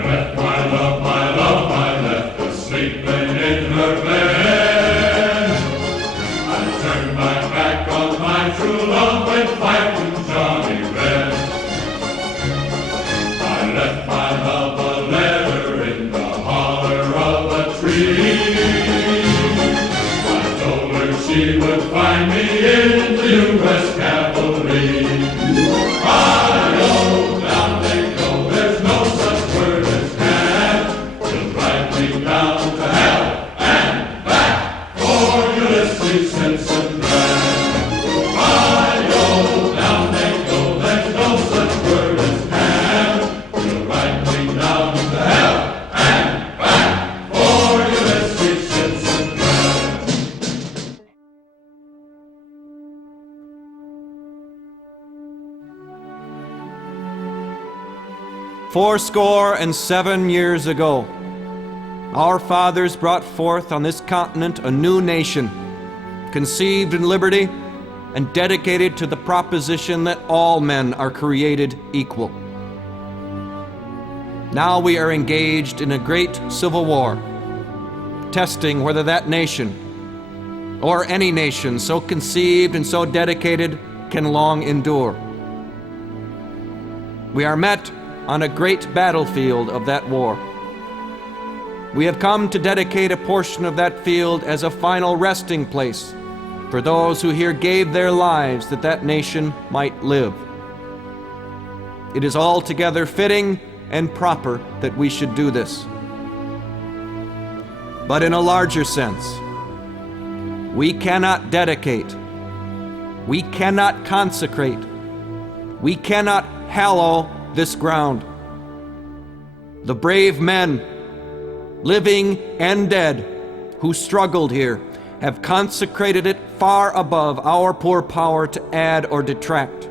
my love, I left her sleeping in her bed. I turned my back on my true love, went fighting Johnny Red. I left my love a letter in the holler of a tree. I told her she would find me in the U.S. Cavalry. Down they go, there's no such word as can. She'll drive me down to hell and back for Ulysses Simpson Grant. Down they go, there's no such word as can. She'll drive me down to hell and back for Ulysses Simpson Grant. Fourscore-and-7 years ago, our fathers brought forth on this continent a new nation, conceived in liberty and dedicated to the proposition that all men are created equal. Now we are engaged in a great civil war, testing whether that nation, or any nation so conceived and so dedicated, can long endure. We are met on a great battlefield of that war. We have come to dedicate a portion of that field as a final resting place for those who here gave their lives that that nation might live. It is altogether fitting and proper that we should do this. But in a larger sense, we cannot dedicate, we cannot consecrate, we cannot hallow this ground. The brave men, living and dead, who struggled here, have consecrated it far above our poor power to add or detract.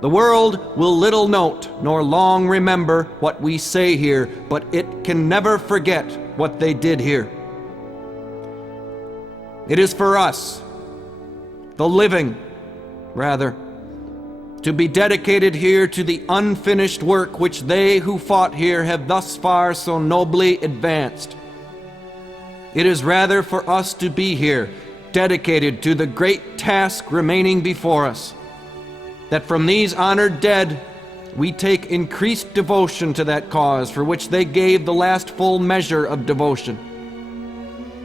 The world will little note nor long remember what we say here, but it can never forget what they did here. It is for us, the living, rather, to be dedicated here to the unfinished work which they who fought here have thus far so nobly advanced. It is rather for us to be here, dedicated to the great task remaining before us, that from these honored dead we take increased devotion to that cause for which they gave the last full measure of devotion.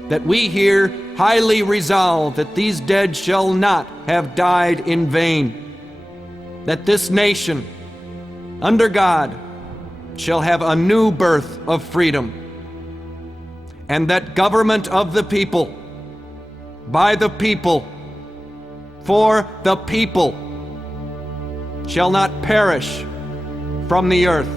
That we here highly resolve that these dead shall not have died in vain, that this nation, under God, shall have a new birth of freedom, and that government of the people, by the people, for the people, shall not perish from the earth.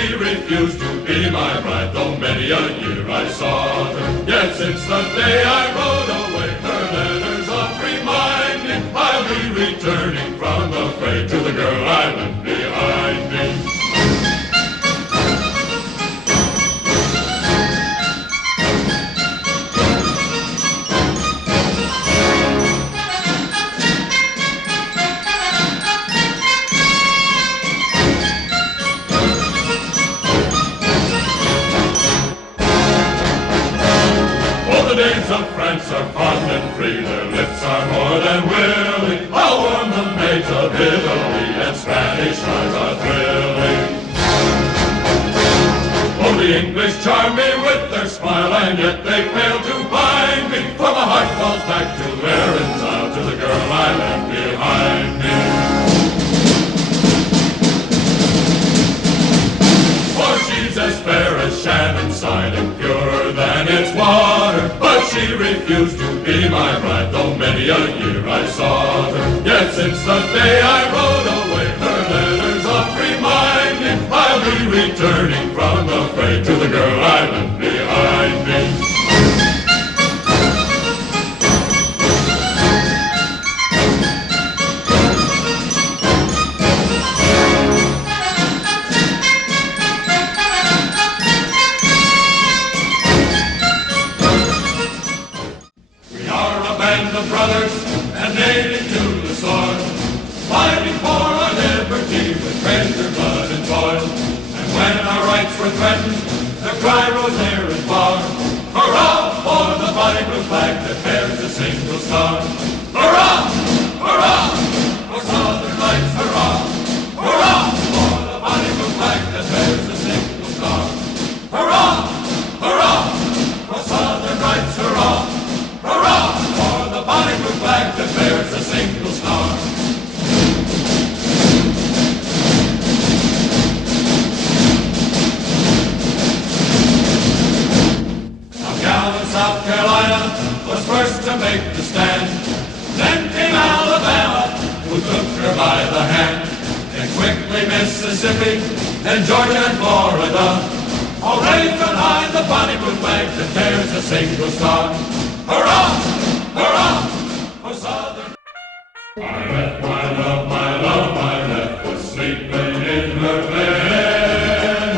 she refused to be my bride, though many a year I sought her. Yet since the day I rode away, her letters oft remind me I'll be returning from the fray to the girl I left behind me. The dames of France are fond and free, their lips are more than willing. How warm the maids of Italy and Spanish eyes are thrilling. Oh, the English charm me with their smile, and yet they fail to find me. For my heart falls back to Erin's Isle, to the girl I left behind me. For she's as fair as Shannon's side and purer than its water. But she refused to be my bride, though many a year I sought her. Yet since the day I rode away, her letters oft remind me I'll be returning from the fray to the girl I left behind me. Brothers and native to the sword, fighting for our liberty with treasure, blood, and toil. And when our rights were threatened, the cry rose near and far, hurrah for the bonny blue flag that bears a single star. Hurrah, hurrah, for Southern lights, hurrah, hurrah for the bonny blue flag that bears a single star. Hurrah, hurrah, for Southern rights, hurrah, hurrah for the bonny blue flag that bears a single star. Now gallant South Carolina was first to make the stand. Then came Alabama, who took her by the hand. Then quickly Mississippi, then Georgia and Florida, all raised behind the bonny blue flag that bears a single star. Hurrah! Hurrah! For Southern. I left my love, I left her sleeping in her bed.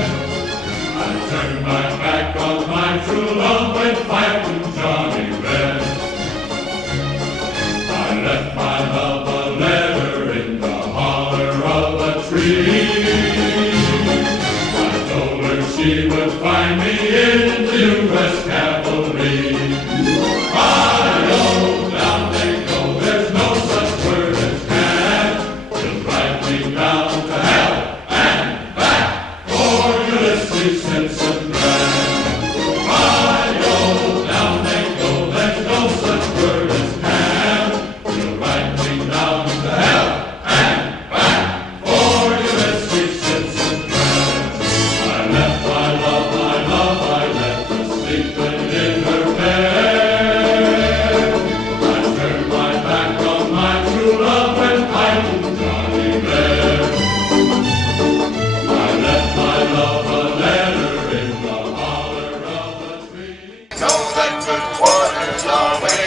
I turned my back on my true love, went fighting Johnny Red. I left my love a letter in the holler of a tree. I told her she would find me in the U.S. Cavalry. Know that good quarters are waiting.